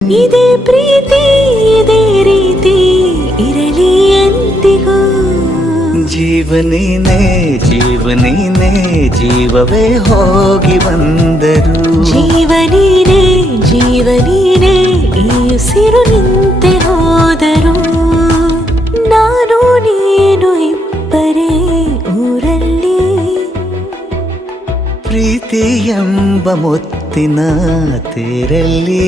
ಇದೇ ಪ್ರೀತಿ ಇದೇ ರೀತಿ ಇರಲಿ ಎಂದಿಗೂ. ಜೀವನೇನೆ ಜೀವನೇನೆ ಜೀವವೇ ಹೋಗಿ ಬಂದರು. ಜೀವನೀನೇ ಜೀವನೀನೇ ಈ ಉಸಿರು ನಿಂತೆ ಹೋದರು. ನಾನು ನೀನು ಇಬ್ಬರೇ ಊರಲ್ಲಿ. ಪ್ರೀತಿ ಎಂಬ ಮುತ್ತಿನ ತೇರಲ್ಲಿ